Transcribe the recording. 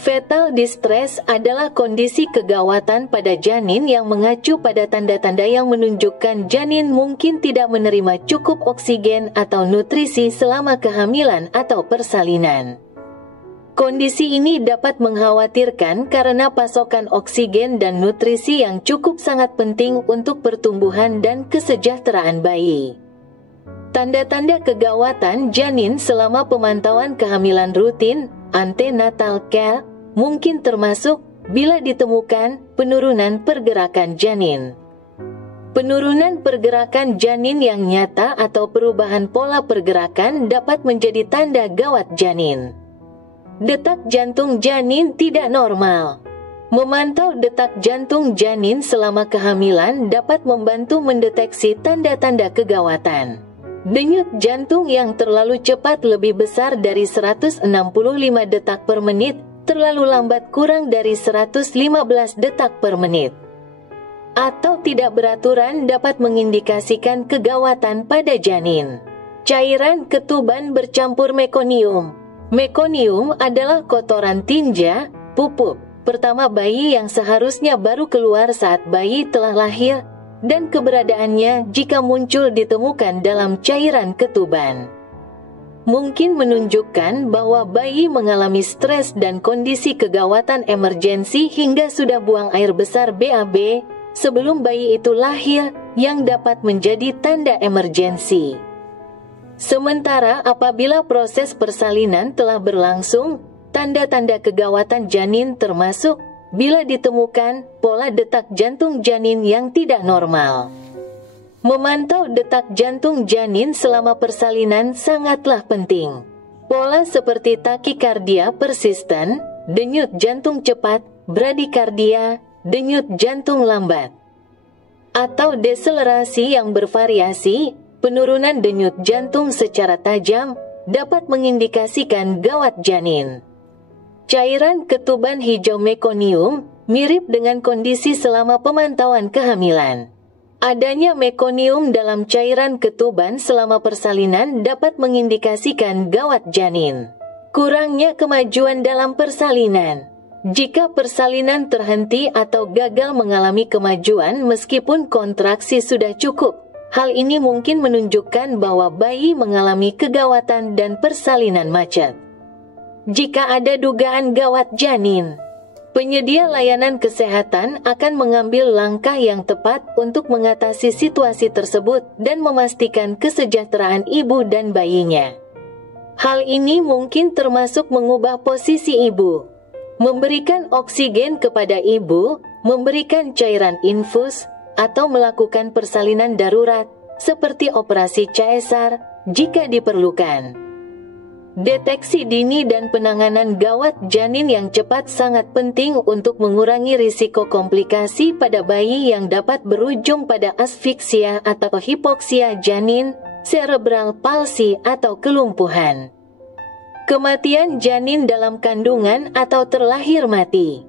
Fetal distress adalah kondisi kegawatan pada janin yang mengacu pada tanda-tanda yang menunjukkan janin mungkin tidak menerima cukup oksigen atau nutrisi selama kehamilan atau persalinan. Kondisi ini dapat mengkhawatirkan karena pasokan oksigen dan nutrisi yang cukup sangat penting untuk pertumbuhan dan kesejahteraan bayi. Tanda-tanda kegawatan janin selama pemantauan kehamilan rutin, antenatal care, mungkin termasuk bila ditemukan penurunan pergerakan janin. Penurunan pergerakan janin yang nyata atau perubahan pola pergerakan dapat menjadi tanda gawat janin. Detak jantung janin tidak normal. Memantau detak jantung janin selama kehamilan dapat membantu mendeteksi tanda-tanda kegawatan. Denyut jantung yang terlalu cepat lebih besar dari 165 detak per menit, terlalu lambat kurang dari 115 detak per menit, atau tidak beraturan dapat mengindikasikan kegawatan pada janin. Cairan ketuban bercampur mekonium. Mekonium adalah kotoran tinja, pupuk pertama bayi yang seharusnya baru keluar saat bayi telah lahir, dan keberadaannya jika muncul ditemukan dalam cairan ketuban mungkin menunjukkan bahwa bayi mengalami stres dan kondisi kegawatan emergensi hingga sudah buang air besar BAB sebelum bayi itu lahir, yang dapat menjadi tanda emergensi. Sementara apabila proses persalinan telah berlangsung, tanda-tanda kegawatan janin termasuk bila ditemukan pola detak jantung janin yang tidak normal. Memantau detak jantung janin selama persalinan sangatlah penting. Pola seperti takikardia persisten, denyut jantung cepat, bradikardia, denyut jantung lambat, atau deselerasi yang bervariasi, penurunan denyut jantung secara tajam, dapat mengindikasikan gawat janin. Cairan ketuban hijau mekonium mirip dengan kondisi selama pemantauan kehamilan. Adanya mekonium dalam cairan ketuban selama persalinan dapat mengindikasikan gawat janin. Kurangnya kemajuan dalam persalinan. Jika persalinan terhenti atau gagal mengalami kemajuan meskipun kontraksi sudah cukup, hal ini mungkin menunjukkan bahwa bayi mengalami kegawatan dan persalinan macet. Jika ada dugaan gawat janin, penyedia layanan kesehatan akan mengambil langkah yang tepat untuk mengatasi situasi tersebut dan memastikan kesejahteraan ibu dan bayinya. Hal ini mungkin termasuk mengubah posisi ibu, memberikan oksigen kepada ibu, memberikan cairan infus, atau melakukan persalinan darurat seperti operasi caesar jika diperlukan. Deteksi dini dan penanganan gawat janin yang cepat sangat penting untuk mengurangi risiko komplikasi pada bayi yang dapat berujung pada asfiksia atau hipoksia janin, cerebral palsy atau kelumpuhan. Kematian janin dalam kandungan atau terlahir mati.